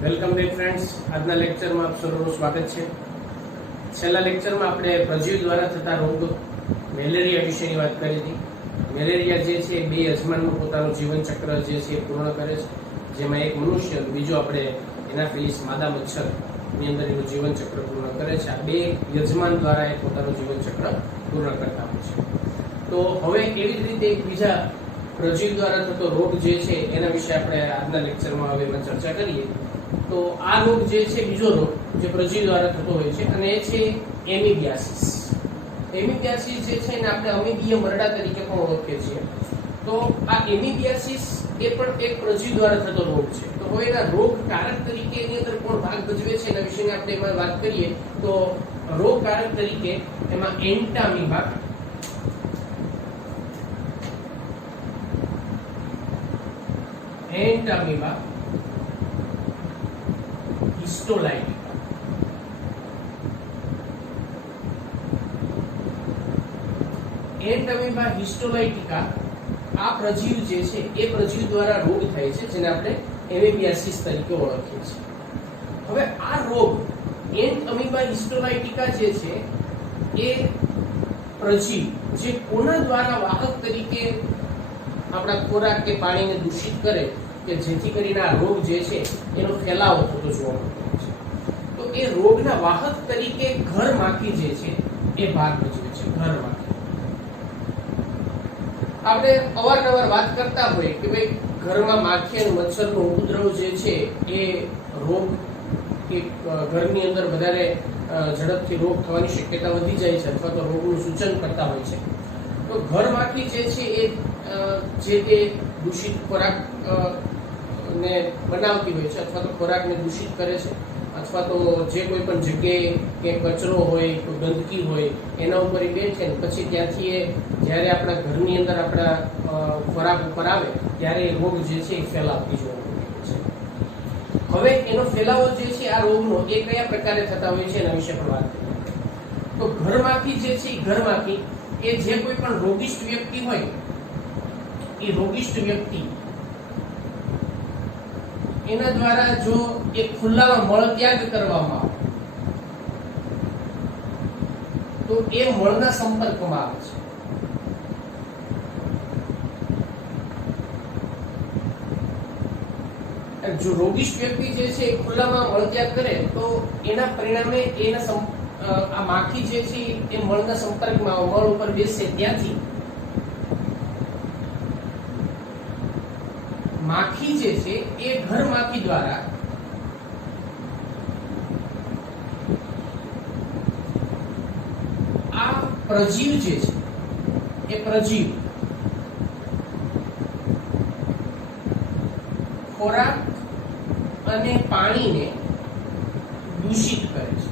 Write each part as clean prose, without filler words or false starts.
Welcome back friends. આજના લેક્ચરમાં આપ સૌનું સ્વાગત છે. છેલ્લા લેક્ચરમાં આપણે પ્રજીવ દ્વારા થતા રોગ મેલેરિયા વિશેની વાત કરી હતી. મેલેરિયા જે છે બે યજમાનમાં પોતાનું જીવન ચક્ર જે છે પૂર્ણ કરે છે, જેમાં એક મનુષ્ય, બીજો આપણે એનાફિલિસ માદા મચ્છરની અંદર એનું જીવન ચક્ર પૂર્ણ કરે છે. આ બે યજમાન દ્વારા એ પોતાનું જીવન ચક્ર પૂર્ણ કરતા હોય છે. તો હવે એવી જ રીતે એક બીજા પ્રજીવ દ્વારા થતો રોગ જે છે એના વિશે આપણે આજના લેક્ચરમાં હવે ચર્ચા કરીએ. તો આ રોગ જે છે બીજો રોગ જે પ્રજીવ દ્વારા થતો હોય છે અને એ છે એમિબિયાસિસ. એમિબિયાસિસ જે છે એને આપણે અમીબીય મરડા તરીકે પણ ઓળખીએ છીએ. તો આ એમિબિયાસિસ એ પણ એક પ્રજીવ દ્વારા થતો રોગ છે. તો હવે એના રોગ કારક તરીકે એની અંદર કોણ ભાગ ભજવે છે એના વિશેની આપણે એમાં વાત કરીએ તો રોગ કારક તરીકે એમાં એન્ટામીબા, હિસ્ટોલાઇટિકા, એન્ટામીબા હિસ્ટોલાઇટિકા આ પ્રજીવ જે છે એ પ્રજીવ દ્વારા રોગ થાય છે, જેને આપણે એમિબિયાસિસ તરીકે ઓળખીએ છીએ. હવે આ રોગ એન્ટામીબા હિસ્ટોલાઇટિકા જે છે એ પ્રજીવ જે કોના દ્વારા વાહક તરીકે આપણા ખોરાક કે પાણીને દૂષિત કરે કે જેથી કરીને આ રોગ જે છે એનો ફેલાવો થતો જોવા મળતો છે. તો એ રોગના વાહક તરીકે ઘર માખી જે છે એ ભાગ ભજવે છે. ઘર માખી આપણે અવારનવાર વાત કરતા હોય કે ભાઈ ઘરમાં માખી અને મચ્છરનો ઉપદ્રવ જે છે એ રોગ કે ઘરની અંદર વધારે ઝડપથી રોગ થવાની શક્યતા વધી જાય છે અથવા તો રોગનું સૂચન કરતા હોય છે. તો ઘર માખી જે છે એ જે તે દૂષિત ખોરાક ને બનાવતી હોય છે અથવા તો ખોરાકને દૂષિત કરે છે અથવા તો જે કોઈ પણ જગ્યાએ કે કચરો હોય કોઈ ગંદકી હોય એના ઉપર એ બેઠે ને પછી ત્યાંથી એ જ્યારે આપણા ઘરની અંદર આપણા ખોરાક ઉપર આવે ત્યારે એ રોગ જે છે એ ફેલાવતી જોવા મળે છે. હવે એનો ફેલાવો જે છે આ રોગનો એ કયા પ્રકારે થતા હોય છે એના વિશે પણ વાત કરીએ. તો ઘરમાંથી જે છે ઘરમાંથી એ જે કોઈ પણ રોગિષ્ટ વ્યક્તિ હોય એ રોગિષ્ટ વ્યક્તિ એના દ્વારા જો એ ખુલ્લામાં મળ ત્યાગ કરવામાં આવે તો એ મળના સંપર્કમાં આવે છે. જો રોગિષ્ટ વ્યક્તિ જે છે એ ખુલ્લામાં મળ ત્યાગ કરે તો એના પરિણામે એના આ માખી જે છે એ મળના સંપર્કમાં મળ ઉપર બેસે ત્યાંથી માખી જે છે એ ઘર માખી દ્વારા આ પ્રજીવ જે છે એ પ્રજીવ ખોરાક અને પાણીને દૂષિત કરે છે.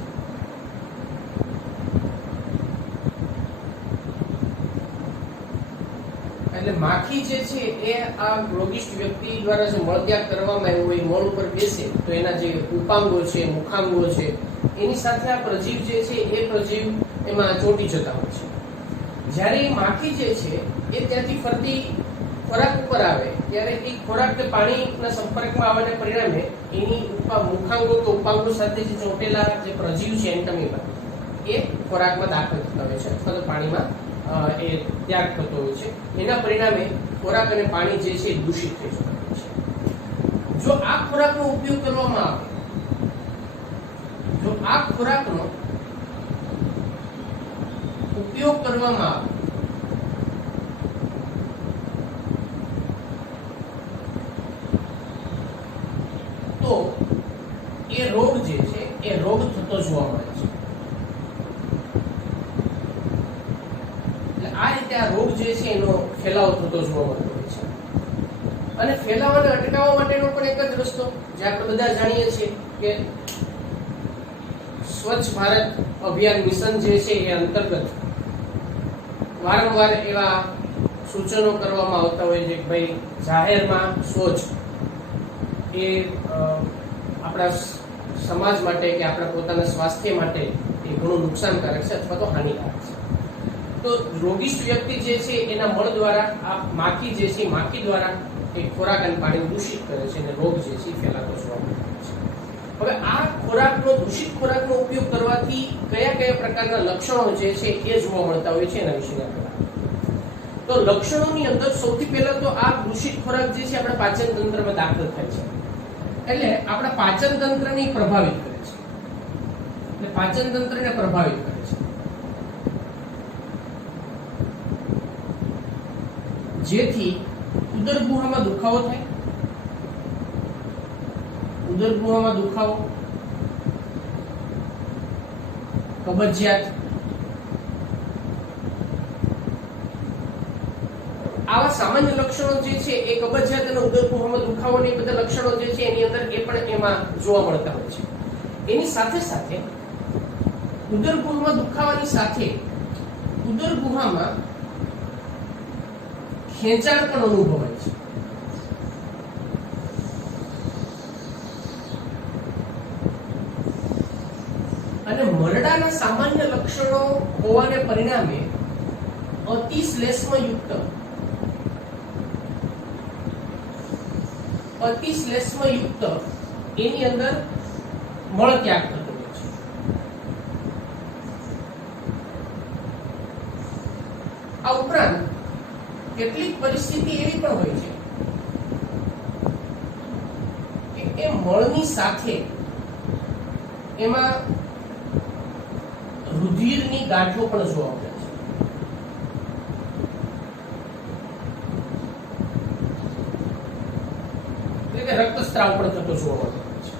એટલે માખી જે છે એ આ રોગિષ્ટ વ્યક્તિ દ્વારા જે મળત્યાગ કરવામાં આવ્યો હોય મળ ઉપર બેસે તો એના જે ઉપાંગો છે, મુખાંગો છે એની સાથે આ પ્રજીવ જે છે એ પ્રજીવ એમાં ચોંટી જતા હોય છે. જ્યારે એ માખી જે છે એ ત્યાંથી ફરતી ખોરાક ઉપર આવે ત્યારે એ ખોરાક કે પાણીના સંપર્કમાં આવવાને પરિણામે એની મુખાંગો કે ઉપાંગો સાથે જે ચોંટેલા જે પ્રજીવ છે એન્ટામીબા એ ખોરાકમાં દાખલ થતા હોય છે અથવા તો પાણીમાં એ ત્યાગ થતો હોય છે. એના પરિણામે ખોરાક અને પાણી જે છે દૂષિત થઈ જતા હોય છે. જો આ ખોરાકનો ઉપયોગ કરવામાં આવે તો એ રોગ જે છે એ રોગ થતો જોવા મળે છે. આ રીતે આ રોગ જે છે એનો ફેલાવો થતો જોવા મળતો હોય છે. અને ફેલાવાને અટકાવવા માટેનો પણ એક જ રસ્તો જે આપણે બધા જાણીએ છીએ કે સ્વચ્છ ભારત અભિયાન મિશન જે છે એ અંતર્ગત વારંવાર એવા સૂચનો કરવામાં આવતા હોય છે કે ભાઈ જાહેરમાં શૌચ એ આપણા સમાજ માટે કે આપણા પોતાના સ્વાસ્થ્ય માટે એ ઘણું નુકસાનકારક છે અથવા તો હાનિકારક છે. તો રોગિષ્ટ વ્યક્તિ જે છે એના મળ દ્વારા આ માખી જે છે માખી દ્વારા એ ખોરાક અને પાણી દૂષિત કરે છે અને રોગ જે છે ફેલાતો જોવા મળે છે. હવે આ ખોરાકનો દૂષિત ખોરાકનો ઉપયોગ કરવાથી કયા કયા પ્રકારના લક્ષણો જે છે એ જોવા મળતા હોય છે એના વિશે આપણે તો લક્ષણોની અંદર સૌથી પહેલા તો આ દૂષિત ખોરાક જે છે આપણા પાચન તંત્રમાં દાખલ થાય છે એટલે આપણા પાચન તંત્રને પ્રભાવિત કરે છે એટલે પાચન તંત્રને પ્રભાવિત કરે છે જેથી ઉદર ગુહામાં દુખાવો થાય ઉદર ગુહામાં દુખાવો કબજિયાત આવા સામાન્ય લક્ષણો જે છે એ કબજિયાત અને ઉદર ગુહામાં દુખાવો ને બધા લક્ષણો જે છે એની અંદર એ પણ એમાં જોવા મળતા હોય છે એની સાથે સાથે ઉદર ગુહામાં દુખાવાની સાથે ઉદર ગુહામાં ખેંચાણ પણ અનુભવાય છે અને મરડાના સામાન્ય લક્ષણો હોવાને પરિણામે અતિશ્લેષ્મયુક્ત એની અંદર મળ ત્યાગ થતો હોય છે આ ઉપરાંત કેટલીક પરિસ્થિતિ એવી પણ હોય છે કે એ મળની સાથે એમાં રુધિરની ગાંઠો પણ જોવા મળે છે એટલે કે રક્તસ્રાવ પણ થતો જોવા મળતો હોય છે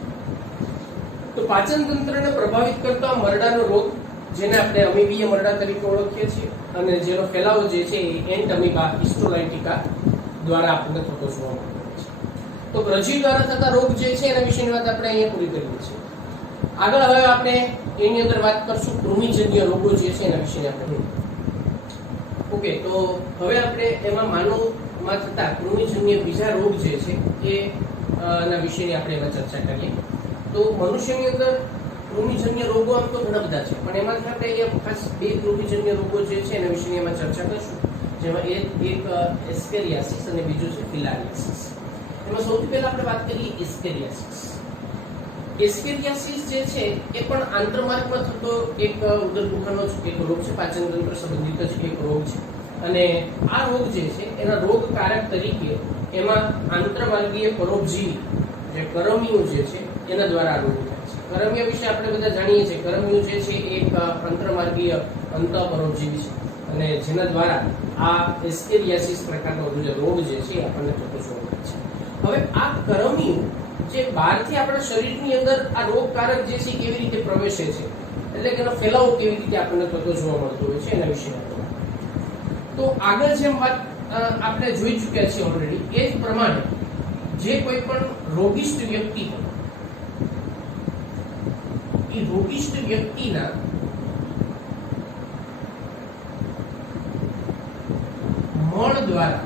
તો પાચન તંત્રને પ્રભાવિત કરતો આ મરડાનો રોગ જેને આપણે અમીબીય મરડા તરીકે ઓળખીએ છીએ અને જેનો ફેલાવો જે છે એ એન્ટમીબા હિસ્ટોલાઇટિકા દ્વારા આપણને થતો જોવા મળતો હોય છે તો પ્રજીવ દ્વારા થતા રોગ જે છે એના વિશેની વાત આપણે અહીંયા પૂરી કરીએ છીએ આગળ હવે આપણે એની અંદર વાત કરશું કૃમિજન્ય રોગો જે છે એના વિશે આપણે ઓકે તો હવે આપણે એમાં માનવમાં થતા કૃમિજન્ય બીજા રોગ જે છે એ ના વિશેની આપણે એમાં ચર્ચા કરીએ તો મનુષ્યની અંદર કૃમિજન્ય રોગો આમ તો ઘણા બધા છે પણ એમાંથી આપણે અહીંયા ખાસ બે કૃમિજન્ય રોગો જે છે એના વિશેની એમાં ચર્ચા કરીશું જેમાં એક એસ્કેરિયાસિસ અને બીજું છે ફિલારિયાસિસ એમાં સૌથી પહેલા આપણે વાત કરીએ એસ્કેરિયાસિસ એસ્કેરિયાસિસ જે છે એ પણ આંતરમાર્ગમાં થતો એક ઉદર ગુહાનો એક રોગ છે પાચન તંત્ર સંબંધિત જ એક રોગ છે અને આ રોગ જે છે એના રોગકારક તરીકે એમાં આંતરમાર્ગીય પરોપજીવી જે કરમિયું જે છે એના દ્વારા રોગ થાય છે કરમિયા વિશે આપણે બધા જાણીએ છીએ કરમિયું જે છે એક આંતરમાર્ગીય અંતઃપરોપજીવી છે અને જેના દ્વારા આ એસ્કેરિયાસિસ પ્રકારનો રોગ જે છે આપણને થતો જોવા મળે છે હવે આ કરમિયું જે બહારથી આપણા શરીરની અંદર આ રોગકારક જે છે કેવી રીતે પ્રવેશે છે એટલે કે એનો ફેલાવો કેવી રીતે આપણને થતો જોવા મળતો હોય છે એના વિશે તો આગળ જેમ વાત આપણે જોઈ ચૂક્યા છીએ ઓલરેડી એ જ પ્રમાણે જે કોઈ પણ રોગિષ્ઠ વ્યક્તિ હોય એ રોગિષ્ઠ વ્યક્તિના મળ દ્વારા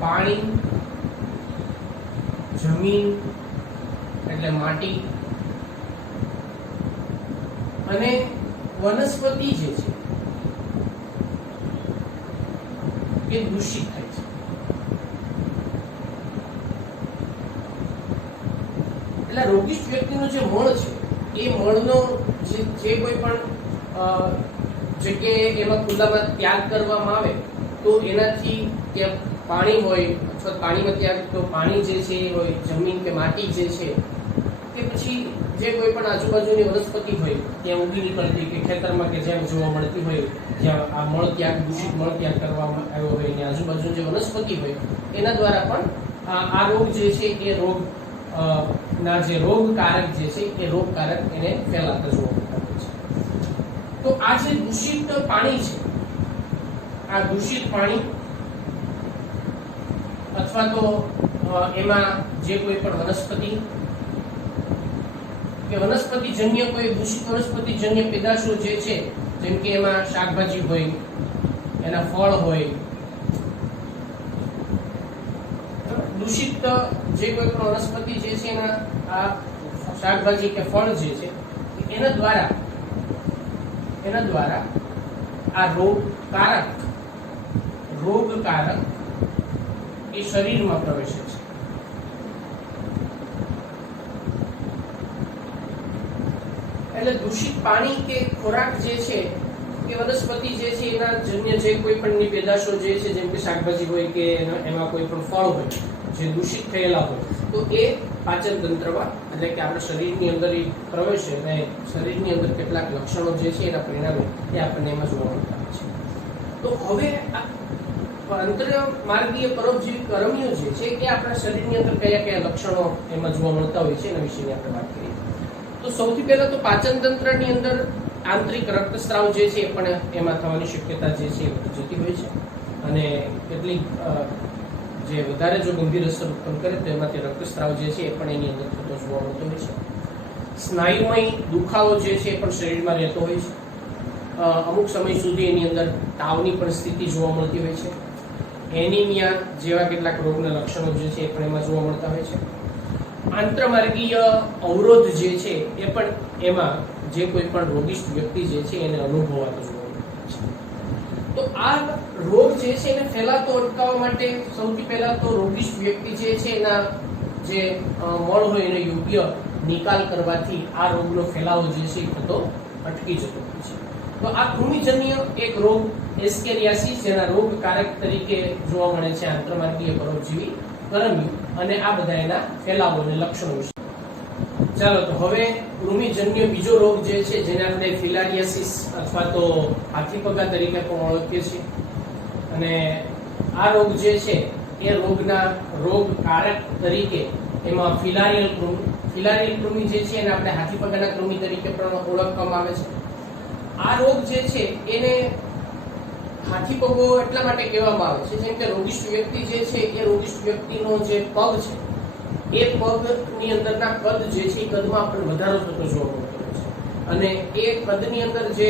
પાણી જમીન એટલે માટી અને વનસ્પતિ જે છે એ દૂષિત થાય છે એટલે રોગિષ્ઠ વ્યક્તિનું જે મળ છે એ મળનો જે કોઈ પણ જગ્યાએ એમાં ખુલ્લામાં ત્યાગ કરવામાં આવે તો એનાથી ત્યાં પાણી હોય અથવા પાણીમાં ત્યાગ તો પાણી જે છે એ હોય જમીન કે માટી જે છે તે પછી જે કોઈ પણ આજુબાજુની વનસ્પતિ હોય ત્યાં ઉગી નીકળતી કે ખેતરમાં કે જ્યાં જોવા મળતી હોય જ્યાં આ મળ ત્યાગ દૂષિત મળ ત્યાગ કરવામાં આવ્યો હોય એની આજુબાજુ જે વનસ્પતિ હોય એના દ્વારા પણ આ રોગ જે છે એ રોગ ના જે રોગકારક જે છે એ રોગકારક એને ફેલાતા જોવા મળતા હોય છે તો આ જે દૂષિત પાણી છે આ દૂષિત પાણી અથવા તો એમાં જે કોઈ પણ વનસ્પતિ કે વનસ્પતિજન્ય કોઈ દૂષિત વનસ્પતિજન્ય પેદાશો જે છે જેમ કે એમાં શાકભાજી હોય એના ફળ હોય દૂષિત જે કોઈ પણ વનસ્પતિ જે છે એના આ શાકભાજી કે ફળ જે છે એના દ્વારા આ રોગકારક એ શરીરમાં પ્રવેશે છે એટલે દૂષિત પાણી કે ખોરાક જે છે કે વનસ્પતિ જે છે એના જન્ય જે કોઈ પણની પેદાશો જે છે, જેમ કે શાકભાજી હોય કે એમાં કોઈ પણ ફળ હોય જે દૂષિત થયેલા હોય, તો એ પાચન તંત્રમાં એટલે કે આપણા શરીરની અંદર એ પ્રવેશે અને શરીરની અંદર કેટલાક લક્ષણો જે છે એના પરિણામે એ આપણને એમાં જોવા મળતા હોય છે. તો હવે આંતરમાર્ગીય પરોપજીવી કરમીઓ જે છે એ આપણા શરીરની અંદર કયા કયા લક્ષણો એમાં જોવા મળતા હોય છે એના વિશેની આપણે વાત કરીએ. તો સૌથી પહેલા તો પાચન તંત્રની અંદર આંતરિક રક્તસ્રાવ જે છે એ પણ એમાં થવાની શક્યતા જે છે એ વધી જતી હોય છે, અને કેટલીક જે વધારે જો ગંભીર અસર ઉત્પન્ન કરે તો એમાંથી રક્તસ્રાવ જે છે એ પણ એની અંદર થતો જોવા મળતો હોય છે. સ્નાયુમય દુખાવો જે છે એ પણ શરીરમાં રહેતો હોય છે. અમુક સમય સુધી એની અંદર તાવની પણ સ્થિતિ જોવા મળતી હોય છે. એનિમિયા જેવા કેટલાક રોગના લક્ષણો જે છે એ પણ એમાં જોવા મળતા હોય છે. આંતરમાર્ગીય અવરોધ જે છે એ પણ એમાં જે કોઈ પણ રોગિષ્ઠ વ્યક્તિ જે છે એને અનુભવાતો જોવા મળતો હોય છે. તો આ રોગ જે છે એને ફેલાતો અટકાવવા માટે સૌથી પહેલા તો રોગિષ્ઠ વ્યક્તિ જે છે એના જે મળ હોય એનો યોગ્ય નિકાલ કરવાથી આ રોગનો ફેલાવો જે છે એ થતો અટકી જતો હોય છે. તો આ કૃમિજન્ય એક રોગ એસ્કેરિયાસિસ જેના રોગકારક તરીકે જોવા મળે છે આંતરમાર્ગીય પરોપજીવી કરમીઓ, અને આ બધા એના ફેલાવો અને લક્ષણો વિશે. ચાલો, તો હવે કૃમિજન્ય બીજો રોગ જે છે જેને આપણે ફિલારિયાસિસ અથવા તો હાથીપગા તરીકે પણ ઓળખીએ છીએ, અને આ રોગ જે છે એ રોગના રોગકારક તરીકે એમાં ફિલારિયલ કૃમિ જે છે એને આપણે હાથીપગાના કૃમિ તરીકે પણ ઓળખવામાં આવે છે. આ રોગ જે છે એને હાથીપગો એટલા માટે કહેવામાં આવે છે જેમ કે રોગિષ્ઠ વ્યક્તિ જે છે એ રોગિષ્ઠ વ્યક્તિનો જે પગ છે એ પગની અંદરના કદ જે છે એ કદમાં પણ વધારો થતો જોવા મળતો હોય છે, અને એ કદની અંદર જે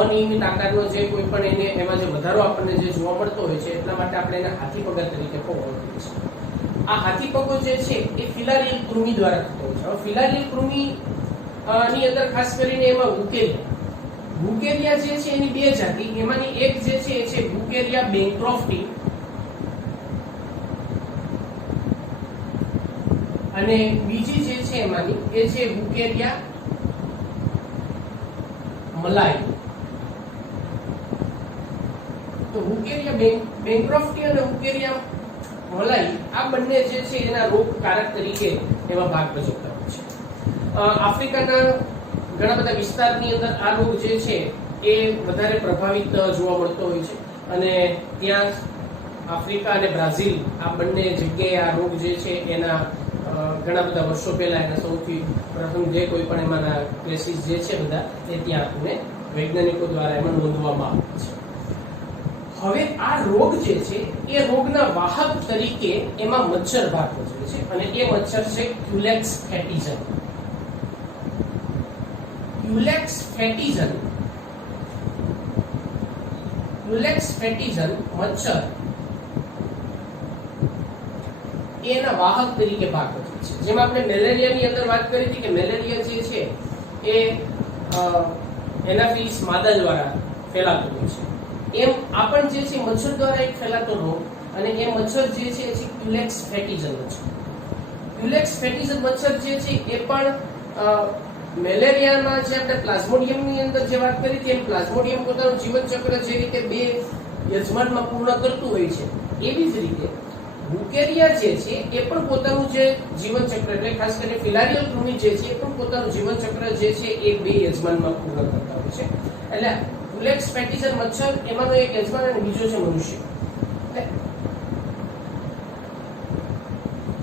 અનિયમિત આકારનો જે કોઈ પણ એને એમાં જે વધારો આપણને જે જોવા મળતો હોય છે એટલા માટે આપણે એને હાથીપગા તરીકે પણ ઓળખીએ છીએ. આ હાથીપગો જે છે એ ફિલારિયલ કૃમિ દ્વારા થતો હોય છે. હવે ફિલારિયલ કૃમિ ની અંદર ખાસ કરીને એમાં વુકેરિયા જે છે એની બે જાતિ, એમાંની એક જે છે એ છે વુકેરિયા બેન્ક્રોફ્ટી અને બીજી જે છે એમાંની એ છે વુકેરિયા મલાઈ. તો વુકેરિયા બેન્ક્રોફ્ટી અને વુકેરિયા મલાઈ આ બંને જે છે એના રોગકારક તરીકે એમાં ભાગ ભજવતા હોય છે. આફ્રિકાના ઘણા બધા વિસ્તારની અંદર આ રોગ જે છે એ વધારે પ્રભાવિત જોવા મળતો હોય છે, અને ત્યાં આફ્રિકા અને બ્રાઝિલ આ બંને જગ્યાએ આ રોગ જે છે એના ઘણા બધા વર્ષો પહેલા એના સૌથી પ્રથમ જે કોઈ પણ એમાંના કેસીસ જે છે બધા એ ત્યાં આપણને વૈજ્ઞાનિકો દ્વારા એમાં નોંધવામાં આવે છે. હવે આ રોગ જે છે એ રોગના વાહક તરીકે એમાં મચ્છર ભાગ ભજવે છે, અને એ મચ્છર છે ક્યુલેક્સ ફેટીઝન. ક્યુલેક્સ ફેટીઝન મચ્છર એના વાહક તરીકે ભાગ ભજવે છે. જેમ આપણે મેલેરિયાની અંદર વાત કરી હતી કે મેલેરિયા જે છે એ એનાફિલિસ માદા દ્વારા ફેલાતો હોય છે, એમ આ પણ જે છે મચ્છર દ્વારા એક ફેલાતો રોગ, અને એ મચ્છર જે છે એ ક્યુલેક્સ ફેટીઝન મચ્છર. ક્યુલેક્સ ફેટીઝન મચ્છર જે છે એ પણ મેલેરિયામાં જે આપણે પ્લાઝ્મોડિયમની અંદર જે વાત કરી હતી એમ પ્લાઝ્મોડિયમ પોતાનું જીવન ચક્ર જે રીતે બે યજમાનમાં પૂર્ણ કરતું હોય છે, એવી જ રીતે વુકેરિયા જે છે એ પણ પોતાનું જે જીવન ચક્ર એટલે ખાસ કરીને ફિલારિયલ કૃમિ જે છે એ પણ પોતાનું જીવન ચક્ર જે છે એ બે યજમાનમાં પૂર્ણ કરતા હોય છે. એટલે ક્યુલેક્સ ફેટીઝન મચ્છર એમાંનો એક યજમાન અને બીજો છે મનુષ્ય.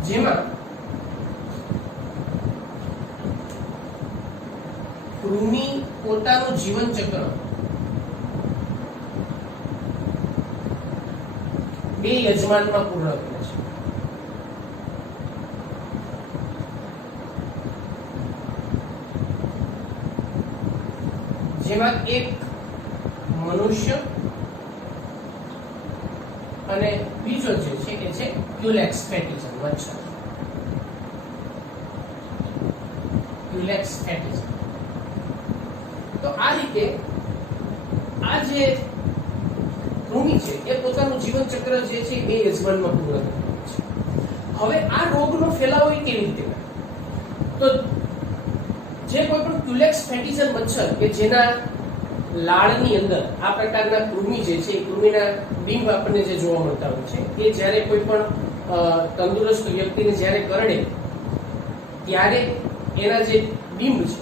જેમાં કૃમિ પોતાનું જીવન ચક્ર બે યજમાનમાં પૂર્ણ કરે છે. જેમાં એક મનુષ્ય અને બીજો જે છે એ છે ક્યુલેક્સ ફેટીઝન મચ્છર. ક્યુલેક્સ ફેટીઝન. તો આ રીતે આ જે કૃમિ છે એ પોતાનું જીવન ચક્ર જે છે બે યજમાનમાં પૂર્ણ કરે છે. હવે આ રોગનો ફેલાવો કેવી રીતે? તો જે કોઈ પણ ક્યુલેક્સ ફેટીઝન મચ્છર કે જેના લાળની અંદર આ પ્રકારના કૃમિ જે છે એ કૃમિના બિંબ આપણને જે જોવા મળતા હોય છે એ જ્યારે કોઈ પણ તંદુરસ્ત વ્યક્તિને જ્યારે કરડે ત્યારે એના જે બિંબ છે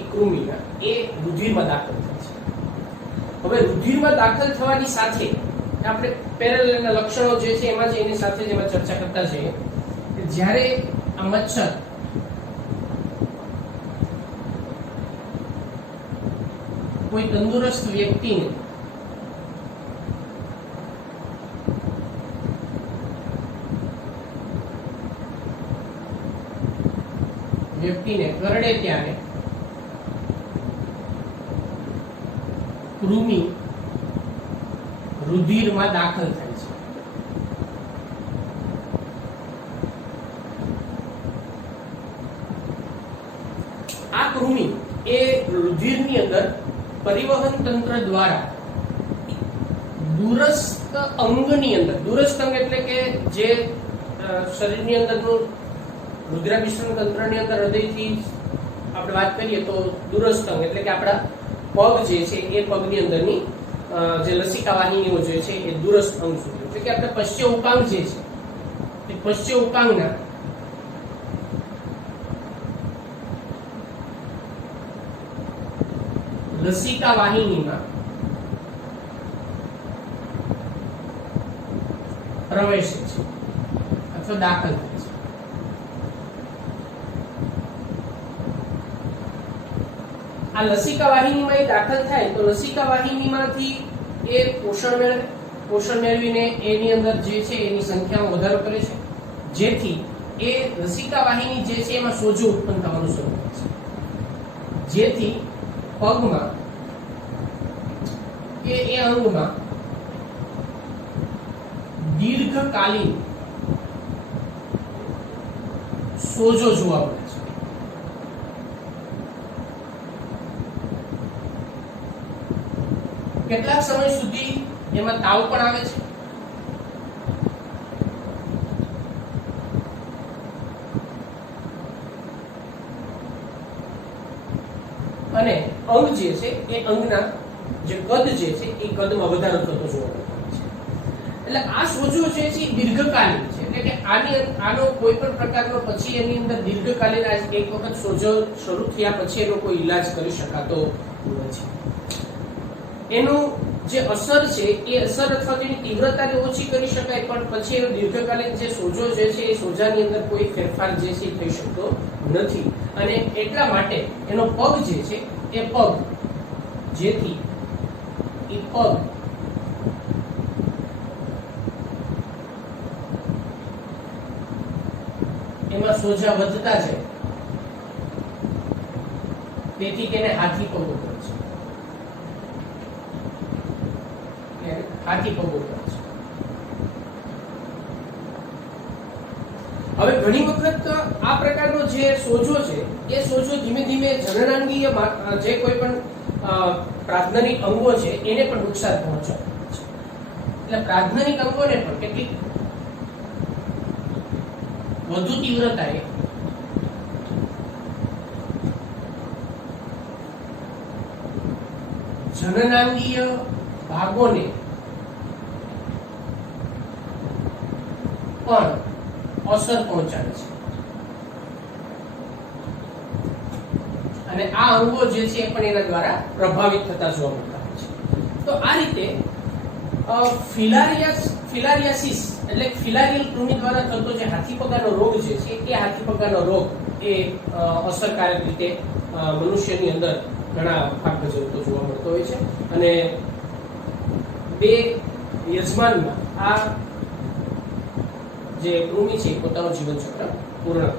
એ કૃમિના એ રુધિરમાં દાખલ થાય છે. હવે રુધિરમાં દાખલ થવાની સાથે આપણે પેરેલલના લક્ષણો જે છે એમાં જ એની સાથે જ એમાં ચર્ચા કરતા જઈએ કે જ્યારે આ મચ્છર કોઈ તંદુરસ્ત વ્યક્તિને કરડે ત્યારે કૃમિ રુધિરમાં દાખલ થાય છે. આ કૃમિ એ રુધિરની અંદર પરિવહન તંત્ર દ્વારા દૂરસ્થ અંગની અંદર, દૂરસ્થ અંગ એટલે કે જે શરીરની અંદરનું રુધિરાભિસરણ તંત્રની અંદર હૃદયથી આપણે વાત કરીએ તો દૂરસ્થ અંગ એટલે કે આપણા પગ જે છે એ પગની અંદરની જે લસિકા વાહિનીઓ જે છે એ દૂરસ્થ અંગ સુધી એટલે કે આપણે પશ્ચિમ ઉપાંગ જે છે એ પશ્ચિમ ઉપાંગના લસિકા વાહિનીમાં પ્રવેશે છે અથવા દાખલ થાય છે. આ લસિકા વાહિનીમાં એ દાખલ થાય તો લસિકા વાહિનીમાંથી એ પોષણ મેળવીને એની અંદર જે છે એની સંખ્યામાં વધારો કરે છે, જેથી એ લસિકા વાહિની જે છે એમાં સોજો ઉત્પન્ન થવાનું શરૂ થાય છે, જેથી પગમાં કે એ અંગમાં દીર્ઘકાલીન સોજો જોવા મળે છે. કેટલાક સમય સુધી એમાં તાવ પણ આવે છે. અને અંગ જે છે એ અંગના જે કદ જે છે એ કદમાં વધારો થતો જોવા મળે છે. એટલે આ સોજો જે છે એ દીર્ઘકાલીન છે એટલે કે આનો કોઈ પણ પ્રકારનો પછી એની અંદર દીર્ઘકાલીન એક વખત સોજો શરૂ થયા પછી એનો કોઈ ઈલાજ કરી શકાતો નથી. એનું જે અસર છે એ અસર અથવા તેની તીવ્રતાને ઓછી કરી શકાય, પણ પછી એનો દીર્ઘકાલીન જે સોજો જે છે એ સોજાની અંદર કોઈ ફેરફાર જે છે થઈ શકતો નથી. અને એટલા માટે એનો પગ જે છે એ પગ જેથી એ પગ એમાં સોજા વધતા જાય તેથી તેને હાથી પગો કહે છે. હાથી પગો કહે છે. હવે ઘણી વખત આ પ્રકારનો જે સોજો છે એ સોજો ધીમે ધીમે જનનાંગીય જે કોઈ પણ પ્રાથમિક અંગો છે એને પણ નુકસાન પહોંચાડે છે. એટલે પ્રાથમિક અંગોને પણ કેટલીક વધુ તીવ્રતાએ જનનાંગીય ભાગોને પણ અસર પહોંચાડે છે. અને આ અંગો જે છે એ પણ એના દ્વારા પ્રભાવિત થતા જોવા મળતા હોય છે. તો આ રીતે ફિલારિયાસિસ એટલે ફિલારિયલ કૃમિ દ્વારા થતો જે હાથીપગાનો રોગ જે છે એ હાથીપગાનો રોગ એ અસરકારક રીતે મનુષ્યની અંદર ઘણા ભાગ ભજવતો જોવા મળતો હોય છે. અને બે યજમાનમાં આ જે કૃમિ છે પોતાનું જીવન ચક્ર પૂર્ણ